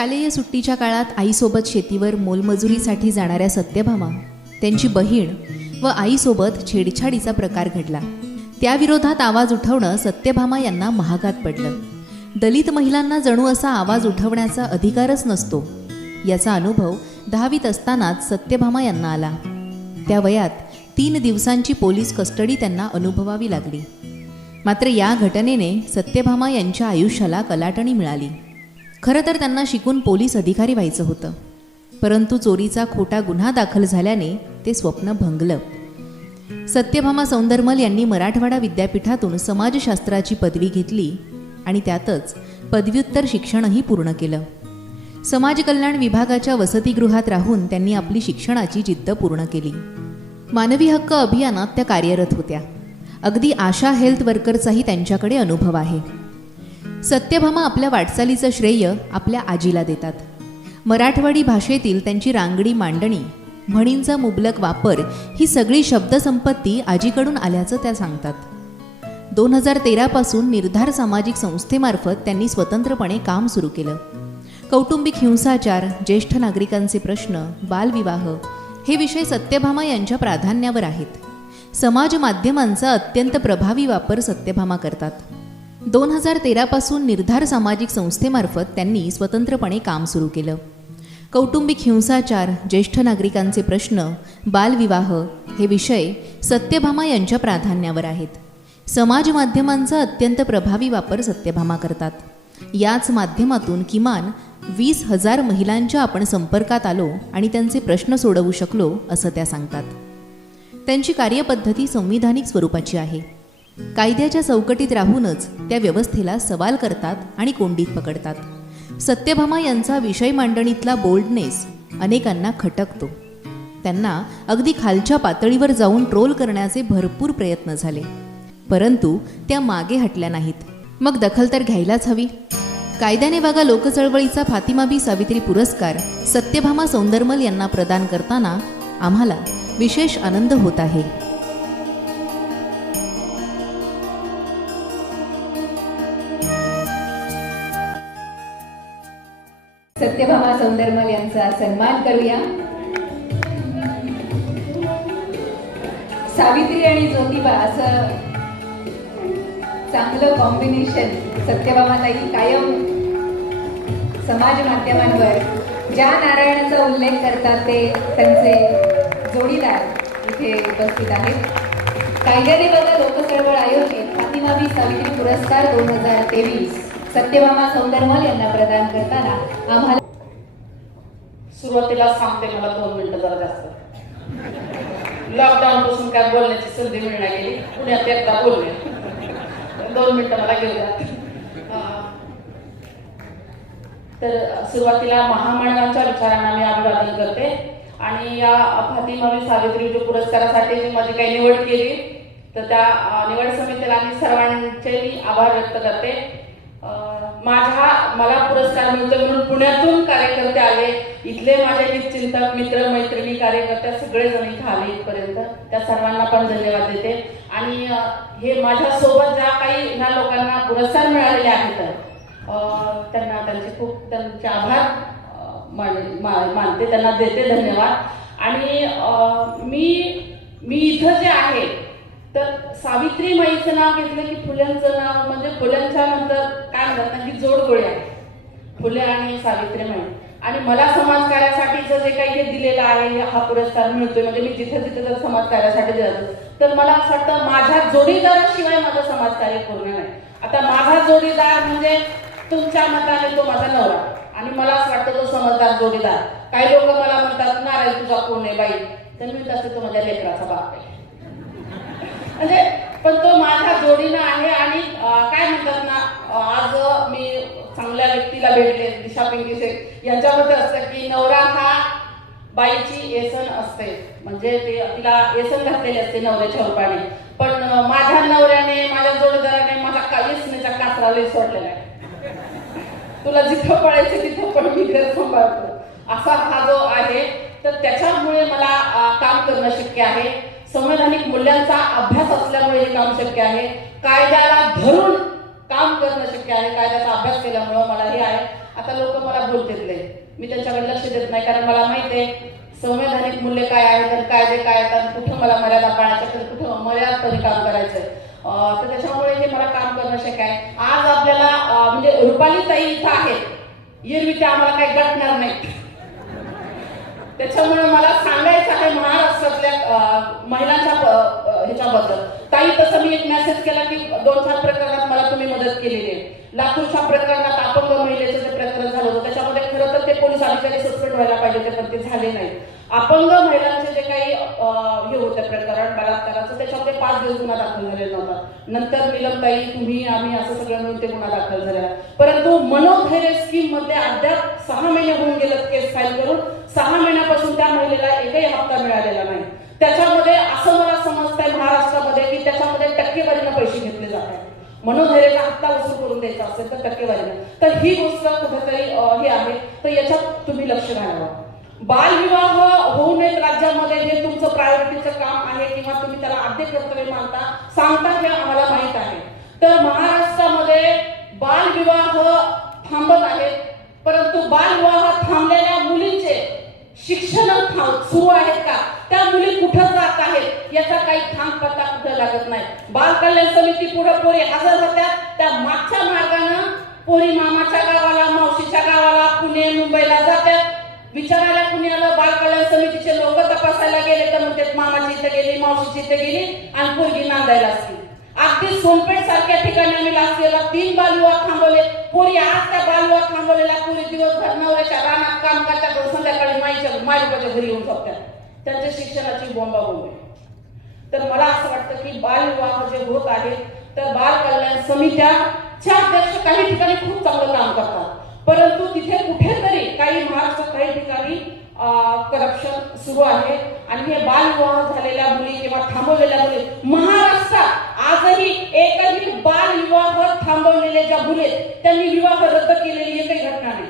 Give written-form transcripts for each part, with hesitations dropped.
शालेय सुट्टीच्या काळात आईसोबत शेतीवर मोलमजुरीसाठी जाणाऱ्या सत्यभामा, त्यांची बहीण व आईसोबत छेडछाडीचा प्रकार घडला. त्याविरोधात आवाज उठवणं सत्यभामा यांना महागात पडलं. दलित महिलांना जणू असा आवाज उठवण्याचा अधिकारच नसतो याचा अनुभव 10वीत असतानाच सत्यभामा यांना आला. त्या वयात 3 दिवसांची पोलीस कस्टडी त्यांना अनुभवावी लागली. मात्र या घटनेने सत्यभामा यांच्या आयुष्याला कलाटणी मिळाली. खरं तर त्यांना शिकून पोलीस अधिकारी व्हायचं होतं, परंतु चोरीचा खोटा गुन्हा दाखल झाल्याने ते स्वप्न भंगलं. सत्यभामा सौंदरमल यांनी मराठवाडा विद्यापीठातून समाजशास्त्राची पदवी घेतली आणि त्यातच पदव्युत्तर शिक्षणही पूर्ण केलं. समाज कल्याण विभागाच्या वसतिगृहात राहून त्यांनी आपली शिक्षणाची जिद्द पूर्ण केली. मानवी हक्क अभियानात त्या कार्यरत होत्या. अगदी आशा हेल्थ वर्करचाही त्यांच्याकडे अनुभव आहे. सत्यभामा आपल्या वाटचालीचं श्रेय आपल्या आजीला देतात. मराठवाडी भाषेतील त्यांची रांगडी मांडणी, म्हणींचा मुबलक वापर ही सगळी शब्दसंपत्ती आजीकडून आल्याचं त्या सांगतात. 2013 पासून निर्धार सामाजिक संस्थेमार्फत त्यांनी स्वतंत्रपणे काम सुरू केलं. कौटुंबिक हिंसाचार, ज्येष्ठ नागरिकांचे प्रश्न, बालविवाह हे विषय सत्यभामा यांच्या प्राधान्यावर आहेत. समाज माध्यमांचा अत्यंत प्रभावी वापर सत्यभामा करतात. 2013 पासून निर्धार सामाजिक संस्थेमार्फत त्यांनी स्वतंत्रपणे काम सुरू केलं. कौटुंबिक हिंसाचार, ज्येष्ठ नागरिकांचे प्रश्न, बालविवाह हे विषय सत्यभामा यांच्या प्राधान्यावर आहेत. समाज माध्यमांचा अत्यंत प्रभावी वापर सत्यभामा करतात. याच माध्यमातून किमान 20,000 महिलांच्या आपण संपर्कात आलो आणि त्यांचे प्रश्न सोडवू शकलो असं त्या सांगतात. त्यांची कार्यपद्धती संविधानिक स्वरूपाची आहे. कायद्याच्या चौकटीत राहूनच त्या व्यवस्थेला सवाल करतात आणि कोंडीत पकडतात. सत्यभामा यांचा विषय मांडणीतला बोल्डनेस अनेकांना खटकतो. त्यांना अगदी खालच्या पातळीवर जाऊन ट्रोल करण्याचे भरपूर प्रयत्न झाले, परंतु त्या मागे हटल्या नाहीत. मग दखल तर घ्यायलाच हवी. कायद्याने वागा लोकचळवळीचा फातिमाबी सावित्री पुरस्कार सत्यभामा सौंदरमल यांना प्रदान करताना आम्हाला विशेष आनंद होत आहे. सत्यभामा सौंदरमल यांचा सन्मान करूया. सावित्री आणि ज्योतिबा असं चांगलं कॉम्बिनेशन सत्यभामाताई कायम समाज माध्यमांवर ज्या नारायणाचा उल्लेख करतात ते त्यांचे जोडीदार इथे उपस्थित आहेत. कायद्याने बघा लोकचळवळ आयोजित फातिमाबी सावित्री पुरस्कार 2023 सत्यभामा सौंदरमल यांना प्रदान करताना आम्हाला सुरुवातीला सांगते, मला 2 मिनिटं जरा जास्त. लॉकडाऊन पासून काय बोलण्याची संधी मिळणार गेली. पुण्यात एकदा बोलले, 2 मिनिटं मला घेऊ द्या. तर सुरुवातीला महामानवांच्या विचारांना मी अभिवादन करते आणि या फातिमाबी सावित्री पुरस्कारासाठी जी माझी काही निवड केली तर त्या निवड समितीला आणि सर्वांचे मी आभार व्यक्त करते. मला पुरस्कार मिळतो म्हणून पुण्यातून कार्यकर्ते आले, इथले माझे हितचिंतक, मित्र, मैत्रिणी, कार्यकर्ते सगळेजण इथे आले इथपर्यंत. त्या सर्वांना पण धन्यवाद देते. आणि हे माझ्यासोबत ज्या काही ह्या लोकांना पुरस्कार मिळालेले आहेत त्यांना त्यांचे आभार मानते, त्यांना देते धन्यवाद. आणि मी इथं जे आहे तर सावित्रीमाईचं नाव घेतलं की फुल्यांचं नाव, म्हणजे फुल्यांच्या नंतर काय म्हणतात ना की जोडगोळी आहे, फुले आणि सावित्रीमाई. आणि मला समाजकार्यासाठीचं जे काही हे दिलेलं आहे, हा पुरस्कार मिळतोय, म्हणजे मी जिथे जिथे जर समाजकार्यासाठी जातो तर मला असं वाटतं माझ्या जोडीदाराशिवाय माझं समाजकार्य पूर्ण नाही. आता माझा जोडीदार म्हणजे तुमच्या मताने तो माझा नवरा, आणि मला असं वाटतं तो समजदार जोडीदार. काही लोक मला म्हणतात नारायण तुझा कोण आहे बाई, तर मी म्हणते तो माझ्या लेकराचा बाप आहे. म्हणजे पण तो माझ्या जोडीनं आहे. आणि काय म्हणतात ना, आज मी चांगल्या व्यक्तीला भेटले, दिशा पिंकी शेख यांच्याबद्दल असतं की नवरा हा बाईची येसन असते, म्हणजे ते तिला येसन घातलेली असते नवऱ्याच्या रूपाने. पण माझ्या नवऱ्याने, माझ्या जोडीदाराने माझ्या येसनेच्या कासराला सोडलेला आहे. तुला जिथं पळायचं तिथं पण मी घर सांभाळतो, असा हा जो आहे. तर त्याच्यामुळे मला काम करणं शक्य आहे. संवैधानिक मूल्यांचा अभ्यास असल्यामुळे हे काम शक्य आहे. कायद्याला धरून काम करणं शक्य आहे. कायद्याचा अभ्यास केल्यामुळे मला हे आहे. आता लोक मला बोलतेतले, मी त्यांच्याकडे लक्ष देत नाही, कारण मला माहिती आहे संवैधानिक मूल्य काय आहेत आणि कायदे काय आहेत आणि कुठं मला मर्यादा पाळायच्या तर कुठं मर्यादापणे काम करायचंय. तर त्याच्यामुळे हे मला काम करणं शक्य आहे. आज आपल्याला म्हणजे रुपाली ताई इथं आहेत, एरवी ते आम्हाला काही गाठणार नाही. त्याच्यामुळे मला सांगायचं आहे महाराष्ट्रातल्या महिलांच्या ह्याच्याबद्दल. ताई, तसं मी एक मेसेज केला की 2-4 प्रकरणात मला तुम्ही मदत केलेली आहे. लातूरच्या प्रकरणात अपंग महिलेचं जे प्रकरण झालं होतं त्याच्यामध्ये खरं तर ते पोलीस अधिकारी सस्पेंड व्हायला पाहिजे होते, पण ते झाले नाही. अपंग महिलांचे जे काही हे होतं प्रकरण बलात्काराचं, त्याच्यामध्ये 5 दिवस गुन्हा दाखल झालेला नव्हता. नंतर नीलमताई, तुम्ही, आम्ही असं सगळं मिळून ते गुन्हा दाखल झालेला. परंतु मनोधैर्य स्कीम मध्ये अद्याप 6 महिने होऊन गेलेत केस फाईल करून. 6 महिन्यापासून त्या महिलेला एकही हप्ता मिळालेला नाही. त्याच्यामध्ये असं मला समजतंय महाराष्ट्रामध्ये की त्याच्यामध्ये टक्केवारीनं पैसे घेतले जात आहेत. मनोधैर्याचा हप्ता वसूल करून द्यायचा असेल तर टक्केवारीनं, तर ही गोष्ट कुठेतरी हे आहे, तर याच्यात तुम्ही लक्ष घालावं. बालविवाह होऊ नयेत राज्यामध्ये, हे तुमचं प्रायोरिटीचं काम आहे किंवा तुम्ही त्याला आद्य कर्तव्य मानता सांगता, हे आम्हाला माहित आहे. तर महाराष्ट्रामध्ये बालविवाह थांबत आहेत, परंतु बालविवाह थांबलेल्या मुलींचे शिक्षण सुरू आहेत का, त्या मुली कुठं जात आहेत याचा काही थांब पत्ता कुठं लागत नाही. बाल कल्याण समिती पुढे पोरी हजर होत्या, त्या मागच्या मार्गानं पोरी मामाच्या गावाला, मावशीच्या गावाला, पुणे मुंबईला जातात. विचारायला कुणी आलं, बाल कल्याण समितीचे लोक तपासायला गेले तर म्हणतात मामाची इथं गेली, मावशीची इथं गेली आणि पोरगी नांदायला असली. अगदी सोनपेठ सारख्या ठिकाणी आम्ही लास्ट इयरला 3 बालविवाह थांबवले. पोरी आज त्या बालविवाह थांबवलेल्या पोरी दिवसभर नवऱ्याच्या रानात काम करतात, संध्याकाळी मायरूपाच्या घरी येऊन झोपतात. त्यांच्या शिक्षणाची बोंबाबोंब आहे. तर मला असं वाटतं की बालविवाह जे होत आहे, तर बाल कल्याण समित्याच्या अध्यक्ष काही ठिकाणी खूप चांगलं काम करतात, परंतु तिथे कुठेतरी काही महाराष्ट्रात काही ठिकाणी करप्शन सुरू आहे. आणि हे बालविवाह झालेल्या मुली किंवा थांबवलेल्या मुली, महाराष्ट्रात आजही एकही बालविवाह थांबवलेल्या ज्या मुली त्यांनी विवाह रद्द केलेली एकही घटना नाही.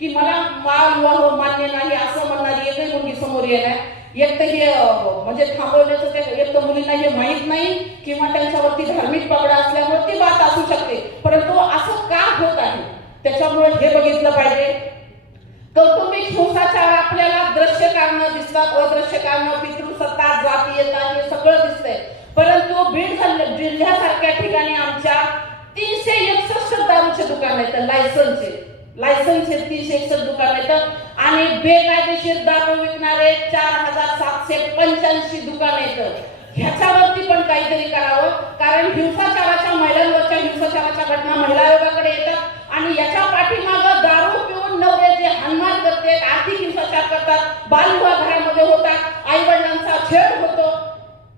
की मला बालविवाह मान्य नाही असं म्हणणारी एकही मुलगी समोर येणार. एक तर हे म्हणजे थांबवण्याचं ते एक तर मुलींना हे माहीत नाही किंवा त्यांच्यावरती धार्मिक पगडा असल्यामुळे ती बात असू शकते, परंतु असं का होत आहे त्याच्यामुळे हे बघितलं पाहिजे. कौटुंबिक हिंसाचार आपल्याला दृश्य कारणं दिसतात, अदृश्य कारणं, पितृसत्ता, जातीयता, हे सगळं दिसतंय. परंतु बीड जिल्ह्यासारख्या ठिकाणी आमच्या 361 दारूचे दुकान आहेत, लायसन्सचे 361 दुकान आहेत आणि बेकायदेशीर दारू विकणारे 4785 दुकान आहेत. ह्याच्यावरती पण काहीतरी करावं, कारण हिंसाचाराच्या, महिलांवरच्या हिंसाचाराच्या घटना महिला आयोगाकडे येतात आणि याच्या पाठीमागं दारू पिऊन नवरे जे हाणमार करतात, आर्थिक हिंसाचार करतात, बालविवाह घरामध्ये होतात, आई वडिलांचा छेड होतो,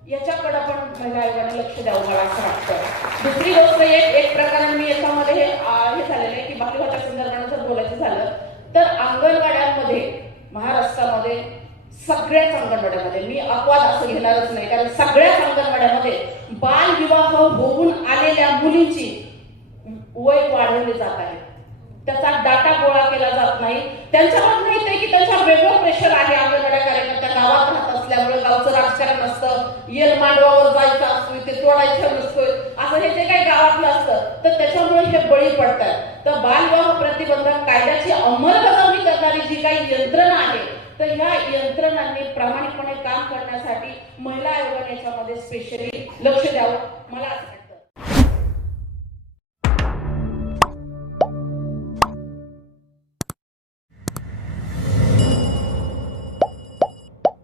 याच्याकडे पण महिला आयोगाने लक्ष द्यावं मला असं वाटतं. दुसरी गोष्ट एक प्रकारे मी याच्यामध्ये हे झालेलं आहे की बालविवाहाच्या संदर्भाने जर बोलायचं झालं तर अंगणवाड्यांमध्ये महाराष्ट्रामध्ये सगळ्याच अंगणवाड्यामध्ये, मी अपवाद असं घेणारच नाही, कारण सगळ्याच अंगणवाड्यामध्ये बालविवाह होऊन आलेल्या मुलींची वय वाढवले जात आहे. त्याचा डाटा गोळा केला जात नाही. त्यांच्यावर माहित आहे की त्यांच्यावर वेगळं प्रेशर आहे. अंगणवाड्या कार्यकर्त्या गावात राहत असल्यामुळे गावचं राजकारण असतं, येल मांडवावर जायचं असतो, ते तोडायचं नसतोय, असं हे जे काही गावातलं असतं, तर त्याच्यामुळे हे बळी पडतात. तर बालविवाह प्रतिबंधक कायद्याची अंमलबजावणी करणारी जी काही यंत्रणा आहे, तर ह्या यंत्रणांनी प्रामाणिकपणे काम करण्यासाठी महिला आयोगाने याच्यामध्ये स्पेशली लक्ष द्यावं. मला